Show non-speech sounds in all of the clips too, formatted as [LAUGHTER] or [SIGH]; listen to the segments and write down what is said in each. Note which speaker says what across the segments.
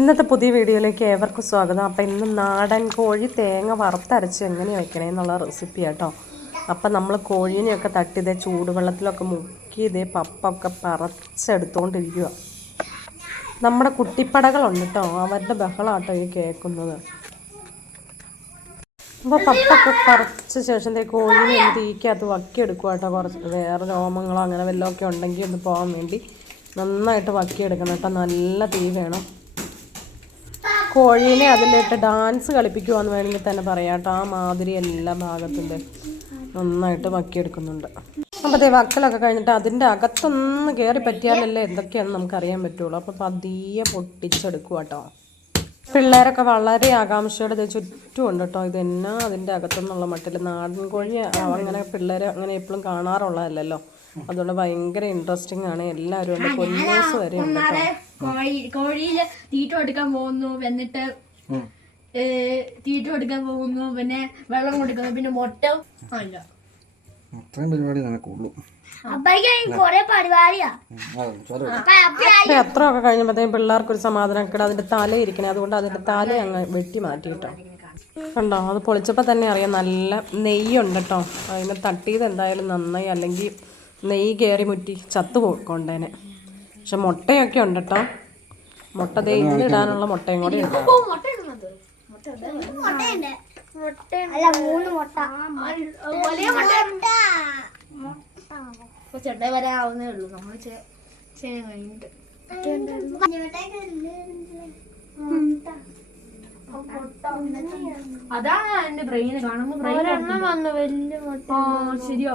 Speaker 1: ഇന്നത്തെ പുതിയ വീഡിയോയിലേക്ക് ഏവർക്കും സ്വാഗതം. അപ്പോൾ ഇന്ന് നാടൻ കോഴി തേങ്ങ വറുത്തരച്ച് എങ്ങനെ വെക്കണേ എന്നുള്ള റെസിപ്പി കേട്ടോ അപ്പം നമ്മൾ കോഴീനെയൊക്കെ തട്ടി ഇതേ ചൂടുവെള്ളത്തിലൊക്കെ മുക്കി ഇതേ പപ്പൊക്കെ പറച്ചെടുത്തുകൊണ്ടിരിക്കുക നമ്മുടെ കുട്ടിപ്പടകളുണ്ട് കേട്ടോ അവരുടെ ബഹളാട്ടോ ഈ കേൾക്കുന്നത് അപ്പോൾ പപ്പൊക്കെ പറിച്ച ശേഷം ഇതേ കോഴീനെ ഒന്ന് തീക്കകത്ത് വക്കിയെടുക്കുക കേട്ടോ കുറച്ച്. വേറെ രോമങ്ങളോ അങ്ങനെ വല്ലതൊക്കെ ഉണ്ടെങ്കിൽ ഒന്ന് പോകാൻ വേണ്ടി നന്നായിട്ട് വക്കിയെടുക്കണം കേട്ടോ നല്ല തീ വേണം. കോഴീനെ അതിലിട്ട് ഡാൻസ് കളിപ്പിക്കുവാന്ന് വേണമെങ്കിൽ തന്നെ പറയാം കേട്ടോ. ആ മാതിരി എല്ലാ ഭാഗത്തിന്റെ നന്നായിട്ട് വക്കിയെടുക്കുന്നുണ്ട് അപ്പോൾ അതേ വക്കലൊക്കെ കഴിഞ്ഞിട്ട് അതിന്റെ അകത്തൊന്ന് കയറി പറ്റിയാലല്ലേ എന്തൊക്കെയാണെന്ന് നമുക്കറിയാൻ പറ്റുള്ളൂ. അപ്പോൾ പതിയെ പൊട്ടിച്ചെടുക്കുക കേട്ടോ പിള്ളേരൊക്കെ വളരെ ആകാംക്ഷയോടെ ഇത് ചുറ്റുമുണ്ട് കേട്ടോ ഇതെന്നാ അതിന്റെ അകത്തുനിന്നുള്ള മട്ടിൽ നാടൻ കോഴി അങ്ങനെ പിള്ളേരെ അങ്ങനെ എപ്പോഴും കാണാറുള്ളതല്ലല്ലോ. അതുകൊണ്ട് ഭയങ്കര ഇൻട്രസ്റ്റിംഗ് ആണ്. എല്ലാവരും ഉണ്ട് പൊന്നൂസ് വരെ ഉണ്ട്
Speaker 2: തീറ്റ കൊടുക്കാൻ പോകുന്നു. എന്നിട്ട് തീറ്റ കൊടുക്കാൻ പോകുന്നു. പിന്നെ വെള്ളം കൊടുക്കുന്നു. പിന്നെ മുട്ട. അല്ല
Speaker 3: അത്രയും പരിപാടി നിനക്കുള്ളൂ
Speaker 2: എത്ര ഒക്കെ
Speaker 1: കഴിഞ്ഞപ്പോഴത്തേക്കും പിള്ളേർക്ക് ഒരു സമാധാനം കിട്ടും. അതിന്റെ തല ഇരിക്കണേ അതുകൊണ്ട് അതിന്റെ തല അങ്ങ് വെട്ടി മാറ്റി കേട്ടോ. കണ്ടോ? അത് പൊളിച്ചപ്പോൾ തന്നെ അറിയാം. നല്ല നെയ്യുണ്ട് കേട്ടോ. അതിനെ തട്ടിയത് എന്തായാലും നന്നായി. അല്ലെങ്കിൽ നെയ്യ് കയറി മുറ്റി ചത്തു കൊണ്ടേനെ. പക്ഷെ മുട്ടയൊക്കെ ഉണ്ട് കേട്ടോ മുട്ട ദേ ഇന്ന് ഇടാനുള്ള മുട്ടയും കൂടി ഉണ്ട്
Speaker 2: അല്ല മൂന്ന് മുട്ട. വലിയ മുട്ട. ചെട്ട വരാവുന്നേ ഉള്ളൂ. നമ്മൾ ചെയ്യാൻ കഴിഞ്ഞിട്ട് അതാണ് എന്റെ ബ്രെയിന്. കാണുമ്പോ ബ്രെയിൻ വന്നു. വലിയ മുട്ട ശരിയോ.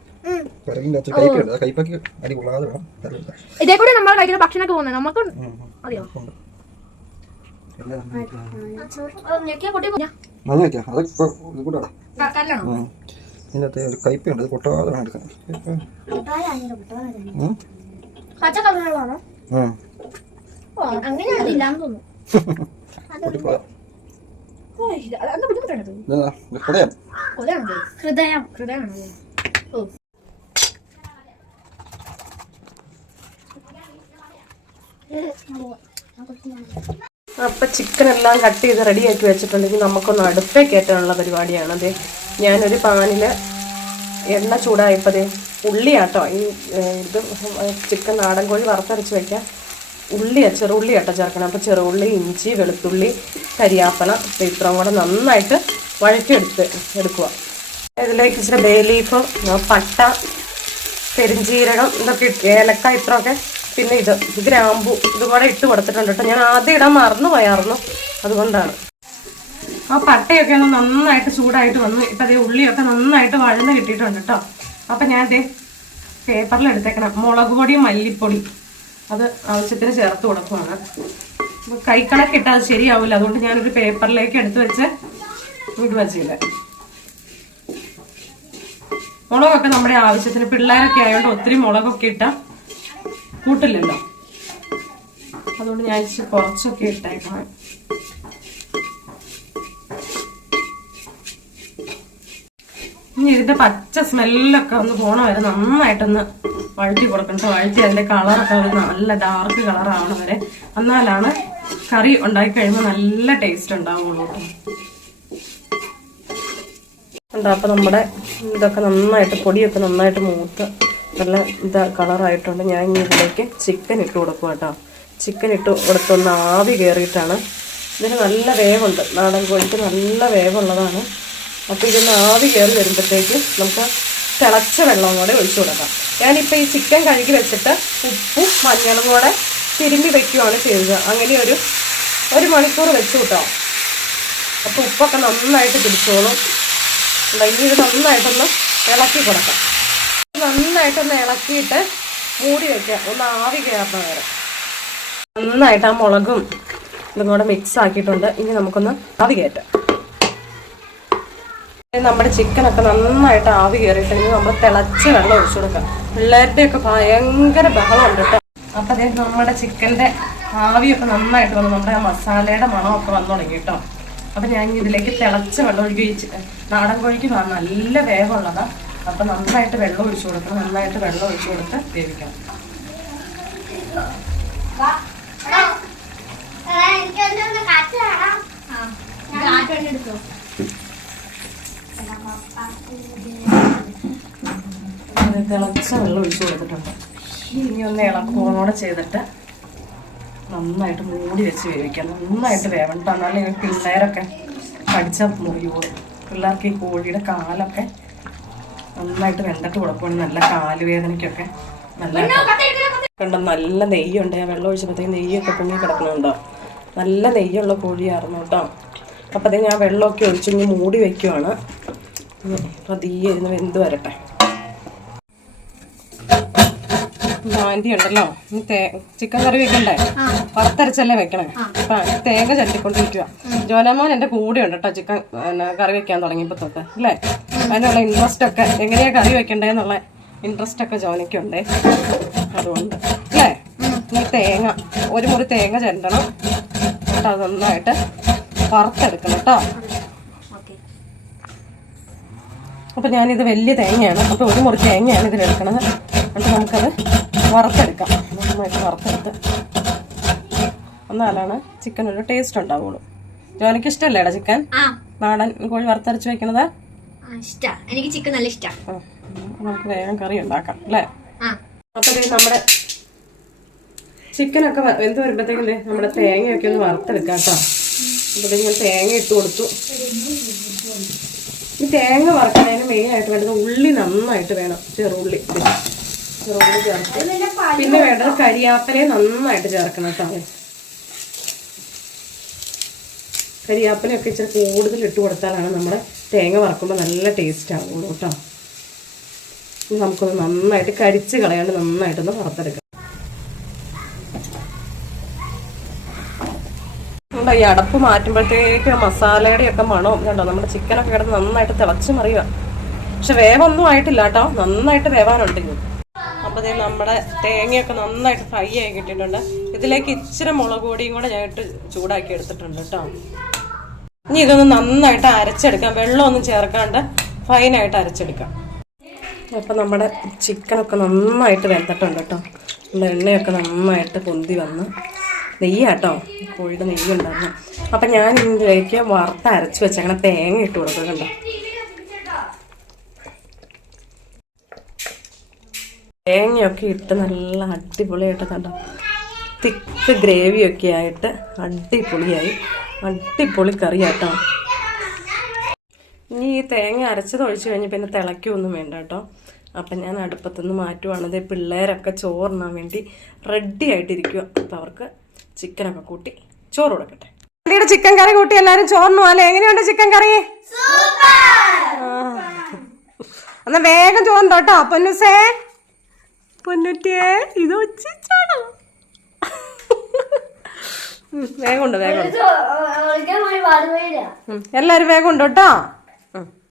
Speaker 2: ഇതേ കൂടെ നമ്മൾ കഴിക്കുന്ന ഭക്ഷണമൊക്കെ പോകുന്നത് നമുക്ക് [LAUGHS]
Speaker 3: ഹൃദയം
Speaker 2: അറിയോ പോയാ
Speaker 3: ഹൃദയം. ഹൃദയം ഇപ്പൊ ഇത് കൂടാ
Speaker 2: കല്ലാണോ
Speaker 3: ഇതിനകത്ത് ഒരു കയ്പുണ്ട് അത് പൊട്ടാതെ വേണം എടുക്കാൻ ഉം.
Speaker 2: പച്ച കളറുകളാണോ
Speaker 3: ഉം.
Speaker 2: അങ്ങനെയാണ് ഇല്ലാന്ന് തോന്നുന്നു
Speaker 3: പൊട്ടിപ്പോയാ.
Speaker 2: ഓ, ഇത് അതെന്താ ബുദ്ധിമുട്ടാണത്
Speaker 3: ഇതെന്താ? ഇത് കൊടയാ?
Speaker 2: കൊലയാണത് ഹൃദയം ഹൃദയമാണത് ഓ
Speaker 1: അപ്പം ചിക്കൻ എല്ലാം കട്ട് ചെയ്ത് റെഡിയാക്കി വെച്ചിട്ടുണ്ടെങ്കിൽ നമുക്കൊന്ന് അടുപ്പേ കയറ്റാനുള്ള പരിപാടിയാണ്. അതെ ഞാനൊരു പാനിൽ എണ്ണ ചൂടായപ്പോൾ ഉള്ളിയാട്ടോ ഈ ഇത് ചിക്കൻ നാടൻ കോഴി വറുത്തരച്ച് വയ്ക്കാം ഉള്ളി ചെറുള്ളി ചെറുള്ളിയാട്ടോ ചേർക്കണം. അപ്പോൾ ചെറുള്ളി ഇഞ്ചി വെളുത്തുള്ളി കരിയാപ്പല ഇത്രയും കൂടെ നന്നായിട്ട് വഴറ്റിയെടുത്ത് എടുക്കുക ഇതിലേക്ക് ഇച്ചിരി ബേ ലീഫ് പട്ട പെരിഞ്ചീരകം ഇതൊക്കെ ഏലക്ക ഇത്രയൊക്കെ പിന്നെ ഇത് ഇത് ഗ്രാമ്പു ഇതും കൂടെ ഇട്ട് കൊടുത്തിട്ടുണ്ട് കേട്ടോ. ഞാൻ ആദ്യം ഇടാൻ മറന്നു പോയായിരുന്നു. അതുകൊണ്ടാണ്. ആ പട്ടയൊക്കെ ഒന്ന് നന്നായിട്ട് ചൂടായിട്ട് വന്നു ഇപ്പം അതേ ഉള്ളിയൊക്കെ നന്നായിട്ട് വഴന്ന് കിട്ടിയിട്ടുണ്ട് കേട്ടോ. അപ്പം ഞാൻ അതേ പേപ്പറിൽ എടുത്തേക്കണം. മുളക് പൊടിയും മല്ലിപ്പൊടി. അത് ആവശ്യത്തിന് ചേർത്ത് കൊടുക്കുവാണ്. ഇട്ടാൽ അത് ശരിയാവില്ല അതുകൊണ്ട് ഞാനൊരു പേപ്പറിലേക്ക് എടുത്ത് വെച്ച് വിടുക ചെയ്തേ. മുളകൊക്കെ നമ്മുടെ ആവശ്യത്തിന് പിള്ളേരൊക്കെ ആയതുകൊണ്ട് ഒത്തിരി മുളകൊക്കെ ഇട്ട കൂട്ടില്ലല്ലോ. അതുകൊണ്ട് ഞാൻ ഇച്ചിരി കുറച്ചൊക്കെ ഇട്ടേക്കാം. ഇനി ഇതിന്റെ പച്ച സ്മെല്ലൊക്കെ ഒന്ന് പോണ. വരെ നന്നായിട്ടൊന്ന് വഴറ്റി കൊടുക്കണം വഴറ്റി അതിന്റെ കളറൊക്കെ നല്ല ഡാർക്ക് കളർ ആവണ വരെ. എന്നാലാണ് കറി ഉണ്ടാക്കി കഴിയുമ്പോൾ നല്ല ടേസ്റ്റ് ഉണ്ടാവുള്ളൂ കേട്ടോ. അപ്പൊ നമ്മുടെ ഇതൊക്കെ നന്നായിട്ട് പൊടിയൊക്കെ നന്നായിട്ട് മൂത്ത് നല്ല ഇതാ കളറായിട്ടുണ്ട്. ഞാൻ ഇനി ഇതിലേക്ക് ചിക്കൻ ഇട്ട് കൊടുക്കും കേട്ടോ. ചിക്കൻ ഇട്ട് കൊടുത്തൊന്ന് ആവി കയറിയിട്ടാണ് ഇതിന് നല്ല വേവുണ്ട്. നാടൻ കോഴിക്ക് നല്ല വേവുള്ളതാണ്. അപ്പോൾ ഇതൊന്ന് ആവി കയറി വരുമ്പോഴത്തേക്ക് നമുക്ക് തിളച്ച വെള്ളം കൂടെ ഒഴിച്ചു കൊടുക്കാം. ഞാനിപ്പോൾ ഈ ചിക്കൻ കഴുകി വെച്ചിട്ട് ഉപ്പും മഞ്ഞളും കൂടെ തിരുമ്പി വെക്കുകയാണ് ചെയ്തത്. അങ്ങനെ ഒരു ഒരു മണിക്കൂർ വെച്ചു കിട്ടാം. അപ്പോൾ ഉപ്പൊക്കെ നന്നായിട്ട് പിടിച്ചോളും. ഇത് നന്നായിട്ടൊന്ന് ഇളക്കി കൊടുക്കാം. നന്നായിട്ടൊന്ന് ഇളക്കിയിട്ട് മൂടി വെക്കുക. ഒന്ന് ആവി കയറുന്ന വരെ നന്നായിട്ട് ആ മുളകും ഇതും കൂടെ മിക്സ് ആക്കിയിട്ടുണ്ട്. ഇനി നമുക്കൊന്ന് ആവി കയറ്റാം. നമ്മുടെ ചിക്കനൊക്കെ നന്നായിട്ട് ആവി കയറിയിട്ടുണ്ടെങ്കിൽ നമ്മൾ തിളച്ച് വെള്ളം ഒഴിച്ചു കൊടുക്കാം. പിള്ളേരുടെയൊക്കെ ഭയങ്കര ബഹളമുണ്ട് കേട്ടോ. അപ്പൊ അതായത് നമ്മുടെ ചിക്കന്റെ ആവിയൊക്കെ നന്നായിട്ട് വന്നു. നമ്മുടെ മസാലയുടെ മണമൊക്കെ വന്നു തുടങ്ങി കേട്ടോ. അപ്പൊ ഞാൻ ഇതിലേക്ക് തിളച്ച് വെള്ളം ഒഴിക്കുക നാടൻ കോഴിക്ക് നല്ല വേഗമുള്ളതാ. അപ്പൊ നന്നായിട്ട് വെള്ളം ഒഴിച്ചു കൊടുക്കണം. നന്നായിട്ട് വെള്ളം ഒഴിച്ചു കൊടുത്ത് വേവിക്കണം. തിളച്ച വെള്ളം ഒഴിച്ചു കൊടുത്തിട്ടുണ്ട്. ഇനി ഒന്ന് ഇളക്കോണോടെ ചെയ്തിട്ട് നന്നായിട്ട് മൂടി വെച്ച് വേവിക്കാം. നന്നായിട്ട് വേവണ്ട. എന്നാലും പിള്ളേരൊക്കെ കടിച്ച മുറിയുള്ളൂ പിള്ളേർക്ക് ഈ കോഴിയുടെ കാലൊക്കെ നന്നായിട്ട് വെന്തട്ട് കൊടുക്കുകയാണെങ്കിൽ നല്ല കാലുവേദനയ്ക്കൊക്കെ നല്ല കണ്ടോ നല്ല നെയ്യുണ്ട്. ഞാൻ വെള്ളം ഒഴിച്ചപ്പോഴത്തേക്ക് നെയ്യൊക്കെ പൊങ്ങി കിടക്കണുണ്ടോ നല്ല നെയ്യുള്ള കോഴിയായിരുന്നു കേട്ടോ. അപ്പം അതേ ഞാൻ വെള്ളമൊക്കെ ഒഴിച്ച് ഇനി മൂടി വെക്കുവാണ്. ഇനി പതിയെ ഇരുന്ന് വെന്ത് വരട്ടെ. ആന്റി ഉണ്ടല്ലോ. ചിക്കൻ കറി വെക്കണ്ടേ? വറുത്തരച്ചല്ലേ വെക്കണേ? അപ്പൊ തേങ്ങ ചട്ടിക്കൊണ്ടിരിക്കുക ജോനമോൻ എന്റെ കൂടെ ഉണ്ട് കേട്ടോ ചിക്കൻ കറി വെക്കാൻ തുടങ്ങിയപ്പോ തൊട്ട്. അല്ലേ? അതിനുള്ള ഇൻട്രസ്റ്റ് ഒക്കെ എങ്ങനെയാ കറി വെക്കണ്ടേന്നുള്ള ഇൻട്രസ്റ്റ് ഒക്കെ ജോലിക്കുണ്ട്. അതുകൊണ്ട് അല്ലേ? ഈ തേങ്ങ ഒരു മുറി തേങ്ങ ചെണ്ടണം എന്നിട്ട് അത് നന്നായിട്ട് വറുത്തെടുക്കണം കേട്ടോ. അപ്പൊ ഞാനിത് വലിയ തേങ്ങയാണ്. അപ്പൊ ഒരു മുറി തേങ്ങയാണ് ഇതിൽ എടുക്കണത്. എന്നിട്ട് നമുക്കത് വറുത്തെടുക്കാം. നന്നായിട്ട് വറുത്തെടുത്ത്. എന്നാലാണ് ചിക്കൻ ഒരു ടേസ്റ്റ് ഉണ്ടാവുള്ളൂ. ജോലിക്ക് ഇഷ്ടമല്ലേടാ ചിക്കൻ നാടൻ കോഴി വറുത്തരച്ച് വെക്കണത്?
Speaker 2: ഇഷ്ടാ. എനിക്ക് ചിക്കൻ നല്ല ഇഷ്ടാ.
Speaker 1: നമുക്ക് വേഗം കറി ഉണ്ടാക്കാം അല്ലേ? അപ്പൊ നമ്മുടെ ചിക്കനൊക്കെ എന്ത് വരുമ്പത്തേക്കല്ലേ വരുമ്പോഴത്തേക്കും നമ്മുടെ തേങ്ങയൊക്കെ ഒന്ന് വറുത്തെടുക്കാം കേട്ടോ. അപ്പൊ ഞാൻ തേങ്ങ ഇട്ട് കൊടുത്തു. ഈ തേങ്ങ വറുക്കുന്നതിന് മെയിൻ ആയിട്ട് വേണ്ടത് ഉള്ളി നന്നായിട്ട് വേണം ചെറുള്ളി. ചെറുള്ളി ചേർത്ത്. പിന്നെ വേണ്ടത് കരിയാപ്പലയെ നന്നായിട്ട് ചേർക്കണം കേട്ടോ. കരിയാപ്പലയൊക്കെ ഇച്ചിരി കൂടുതൽ ഇട്ട് കൊടുത്താലാണ് നമ്മുടെ തേങ്ങ വറക്കുമ്പോൾ നല്ല ടേസ്റ്റ് ആവുള്ളൂ കേട്ടോ നമുക്കൊന്ന് നന്നായിട്ട് കരിച്ച് കളയാണ്ട് നന്നായിട്ടൊന്ന് വറുത്തെടുക്കാം. നമ്മുടെ ഈ അടപ്പ് മാറ്റുമ്പോഴത്തേക്ക് മസാലയുടെ ഒക്കെ മണവും കണ്ടോ? നമ്മുടെ ചിക്കനൊക്കെ കിടന്ന് നന്നായിട്ട് തിളച്ച് മറിയുക പക്ഷെ വേവൊന്നും ആയിട്ടില്ല കേട്ടോ നന്നായിട്ട് വേവാനുണ്ട് ഇത്. അപ്പോൾ നമ്മുടെ തേങ്ങയൊക്കെ നന്നായിട്ട് ഫ്രൈ ആയി കിട്ടിയിട്ടുണ്ട്. ഇതിലേക്ക് ഇച്ചിരി മുളക് പൊടിയും കൂടെ ഞാൻ ചൂടാക്കി എടുത്തിട്ടുണ്ട് കേട്ടോ ഇനി ഇതൊന്ന് നന്നായിട്ട് അരച്ചെടുക്കാം. വെള്ളമൊന്നും ചേർക്കാണ്ട് ഫൈനായിട്ട് അരച്ചെടുക്കാം. അപ്പം നമ്മുടെ ചിക്കനൊക്കെ നന്നായിട്ട് വെന്തിട്ടുണ്ട് കേട്ടോ. നമ്മുടെ എണ്ണയൊക്കെ നന്നായിട്ട് പൊന്തി വന്ന്. നെയ്യാട്ടോ? കോഴിയുടെ നെയ്യ് ഉണ്ടായിരുന്നു അപ്പം ഞാൻ ഇതിലേക്ക് വറുത്ത് അരച്ച് വെച്ചങ്ങനെ തേങ്ങ ഇട്ട് കൊടുക്കുന്നുണ്ട് തേങ്ങയൊക്കെ ഇട്ട് നല്ല അടിപൊളിയായിട്ട് കണ്ടോ? തിക്ക് ഗ്രേവിയൊക്കെ ആയിട്ട് അടിപൊളിയായി. അടിപൊളി കറിയാട്ടോ. ഇനി ഈ തേങ്ങ അരച്ചത് ഒഴിച്ച് കഴിഞ്ഞ് പിന്നെ തിളയ്ക്കൊന്നും വേണ്ട കേട്ടോ. അപ്പം ഞാൻ അടുപ്പത്തുനിന്ന് മാറ്റുവാണ്. ദേ പിള്ളേരൊക്കെ ചോറിനാൻ വേണ്ടി റെഡി ആയിട്ടിരിക്കുക അപ്പം അവർക്ക് ചിക്കനൊക്കെ കൂട്ടി ചോറ് കൊടുക്കട്ടെ. ആന്റിയുടെ ചിക്കൻ കറി കൂട്ടി എല്ലാവരും ചോറിനു അല്ലേ? എങ്ങനെയുണ്ട് ചിക്കൻ കറി? എന്നാൽ എന്നാ വേഗം ചോറുണ്ടോ കേട്ടോ പൊന്നുസേ. പൊന്നുറ്റിയേ ഇത് ഉച്ചാണോ വേഗം ഉണ്ട് വേഗം എല്ലാവരും വേഗം കേട്ടോ.